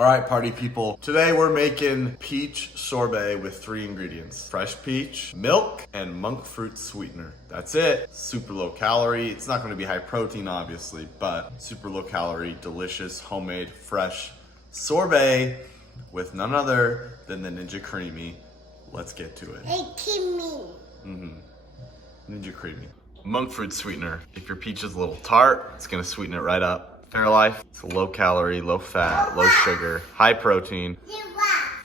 All right, party people. Today we're making peach sorbet with 3 ingredients. Fresh peach, milk, and monk fruit sweetener. That's it. Super low calorie. It's not gonna be high protein, obviously, but super low calorie, delicious, homemade, fresh sorbet with none other than the Ninja Creami. Let's get to it. Hey, Creami. Ninja Creami. Monk fruit sweetener. If your peach is a little tart, it's gonna sweeten it right up. Fairlife, it's a low calorie, low fat, low sugar, high protein.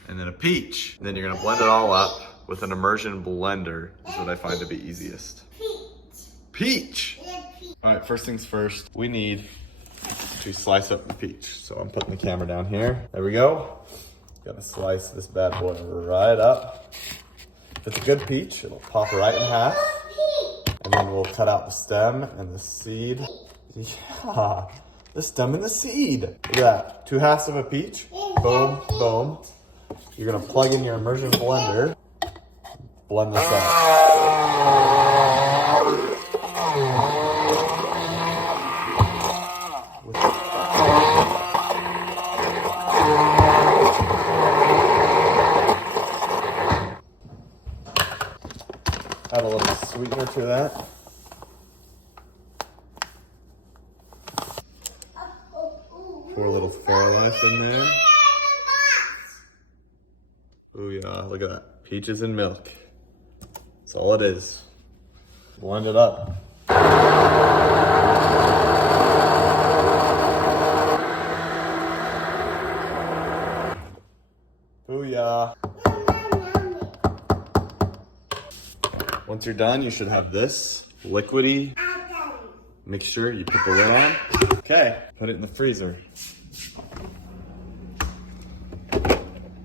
And then a peach. And then you're gonna blend it all up with an immersion blender is what I find to be easiest. Peach! All right, first things first, we need to slice up the peach. So I'm putting the camera down here. There we go. Gotta slice this bad boy right up. If it's a good peach, it'll pop right in half. And then we'll cut out the stem and the seed. Yeah, the stem and the seed. Look at that, 2 halves of a peach. Boom, boom. You're gonna plug in your immersion blender. Blend this up. Add a little sweetener to that. Pour a little Fairlife in there. Ooh yeah, look at that. Peaches and milk. That's all it is. Blend it up. Booyah. Once you're done, you should have this liquidy mixture. You put the lid on. Okay, put it in the freezer.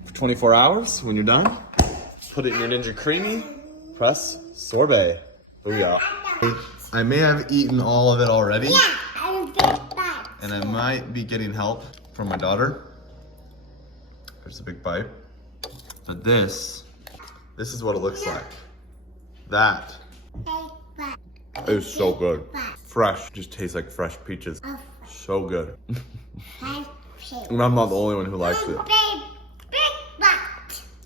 For 24 hours, when you're done, put it in your Ninja Creami, press sorbet. Booyah. I may have eaten all of it already. And I might be getting help from my daughter. There's a big bite. But this is what it looks like. That is so good. Fresh, just tastes like fresh peaches. So good. And I'm not the only one who likes it.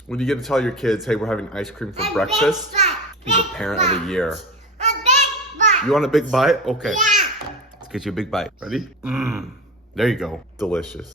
When you get to tell your kids, hey, we're having ice cream for breakfast, you're the parent of the year. You want a big bite? Okay. Let's get you a big bite. Ready? There you go. Delicious.